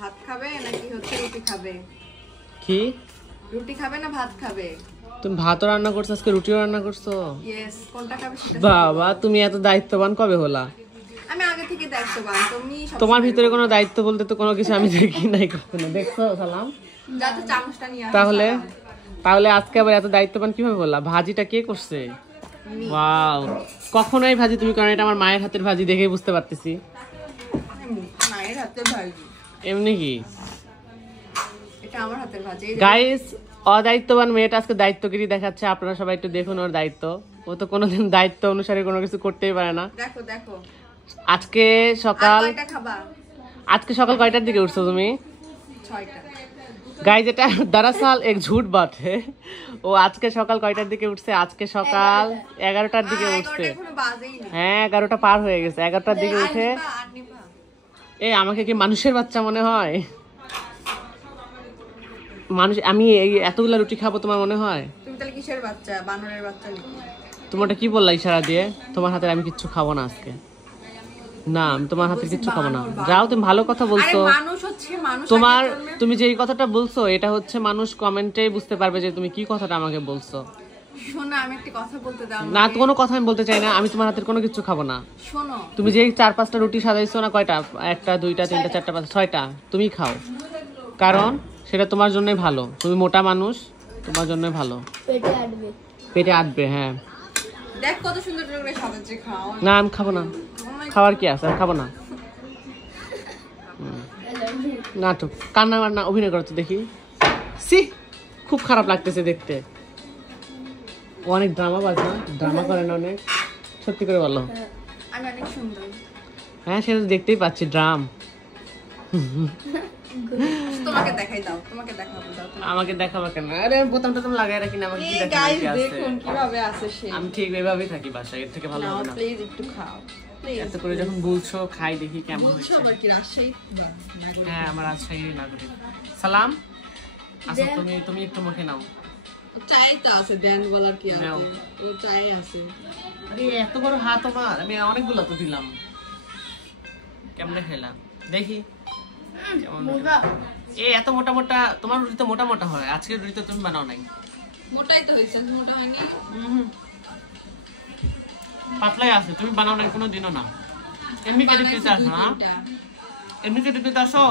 ভাত খাবে নাকি হচ্ছে রুটি খাবে? কি রুটি খাবে না ভাত খাবে? তুমি ভাতও রান্না করছো আজকে, রুটিও রান্না করছো? ইয়েস, কোনটা খাবে সেটা। বাবা তুমি এত দায়িত্ববান কবে হলা? আমি আগে থেকে দায়িত্ববান, তুমি তোমার ভিতরে কোনো দায়িত্ব বলতে তো কোনো কিছু আমি দেখি নাই কখনো। দেখছো সালাম? যা তো চামচটা নিয়ে আসো। তাহলে আজকে আবার এত দায়িত্ববান কিভাবে বললা? ভাজিটা কে করছে? ওয়াও, কখনোই ভাজি তুমি করো? এটা আমার মায়ের হাতের ভাজি দেখেই বুঝতে পারতেছি। মায়ের হাতের ভাজি? এমনি কি? এটা আমার হাতের ভাজি। গাইস, অদায়িত্ববান মেয়েটা আজকে দায়িত্বগিরি দেখাচ্ছে। আপনারা সবাই একটু দেখুন ওর দায়িত্ব। ও তো কোনোদিন দায়িত্ব অনুসারে কোনো কিছু করতেই পারে না। দেখো দেখো আজকে সকাল কয়টা খাবা? আজকে সকাল কয়টার দিকে উঠছো তুমি? 6টা। গাইস, এটা দরাসল এক ঝুট বাত है। ও আজকে সকাল কয়টার দিকে উঠছে? আজকে সকাল 11টার দিকে উঠছে। হ্যাঁ, 11টা পার হয়ে গেছে। 11টার দিকে উঠে আমাকে কি মানুষের বাচ্চা মনে হয়? মানুষ আমি এই এতগুলা রুটি খাবো তোমার মনে হয়? তুমি তাহলে কিসের বাচ্চা? বানরের বাচ্চা নাকি? তোমারটা কি বললা ইশারা দিয়ে? তোমার হাতে আমি কিচ্ছু খাবো না আজকে। না, আমি তোমার হাতে কিচ্ছু খাবো না। যাও, তুমি ভালো কথা বলছো। তুমি যে কথাটা বলছো এটা হচ্ছে মানুষ কমেন্টে বুঝতে পারবে যে তুমি কি কথাটা আমাকে বলছো। শোনো, আমি একটা কথা বলতে দাও না। কোনো কথা আমি বলতে চাই না। আমি তোমার হাতের কোনো কিছু খাবো না। শোনো, তুমি যে 4-5টা রুটি সাজাইছো না, কয়টা? 1টা 2টা 3টা 4টা 5 6টা তুমি খাও, কারণ সেটা তোমার জন্যই ভালো। তুমি মোটা মানুষ, তোমার জন্যই ভালো। পেটে আটবে। হ্যাঁ, দেখ কত সুন্দর করে সাজাচ্ছে, খাও। না, আমি খাবো না। খাওয়ার কি আছে? আমি খাবো না। নাটক, কান্না মান্না অভিনয় করতে দেখি। সি, খুব খারাপ লাগতেছে দেখতে। অনেক ড্রামা বাজনা, ড্রামা করে না অনেক। সত্যি করে বলো। আমি অনেক সুন্দর। হ্যাঁ, সেটা দেখতেই পাচ্ছি। ড্রাম তোমাকে দেখাই দাও, তোমাকে দেখাবো দাও। আমাকে দেখাবা কেন? আরে বোতামটা তুমি লাগাই রাখি না, আমাকে কি দেখাবে? গাইস দেখুন কিভাবে আছে সে। আমি ঠিক এভাবেই থাকি বাসায়, এর থেকে ভালো হবে না। প্লিজ একটু খাও, প্লিজ। এত করে যখন বলছো, খাই দেখি কেমন হয়েছে। আবার কি রাজশাহী? হ্যাঁ, আমার রাজশাহী নাগরিক। সালাম। আচ্ছা, তুমি একটু মুখে নাও। চাই তো আছে, দেন বলার কি আছে? ও চাই আছে। আরে এত বড় হাত আমার, আমি অনেকগুলো তো দিলাম। কেমনে খেলাম দেখি কেমন। এত মোটা মোটা তোমার রুটি তো মোটা মোটা হয়। আজকের রুটি তো তুমি বানাও নাই। মোটাই তো হয়েছে, মোটা হয়নি। পাতলাই আছে, তুমি বানাও নাই কোনো দিনও না। এমনি কেটে দিতে আসো না? এমনি কেটে দিতে আসো।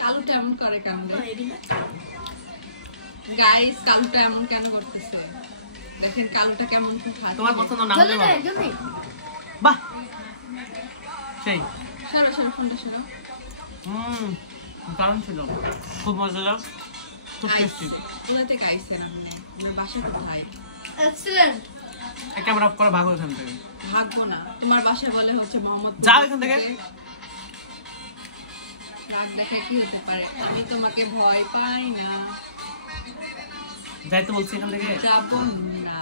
কালুটা এমন করে কেন? গাইস, কালুটা এমন কেন করতেছে? দেখেন কালুটা কেমন খায়। তোমার পছন্দ না হলে বাহ, সেই সরো সরো, ফোনটা সরো। দারুণ ছিল, খুব মজাদার, খুব টেস্টি। কোথা থেকে আইছেন আপনি? আপনার বাসা কোথায়? এক্সেলেন্ট। ক্যামেরা অফ করে ভাগো এখান থেকে। ভাগবো না, তোমার বাসা বলে হচ্ছে মোহাম্মদ। যাও এখান থেকে। রাগ দেখে কি হতে পারে? আমি তোমাকে ভয় পাই না। যাই তো বলছি এখান থেকে। যাবো না।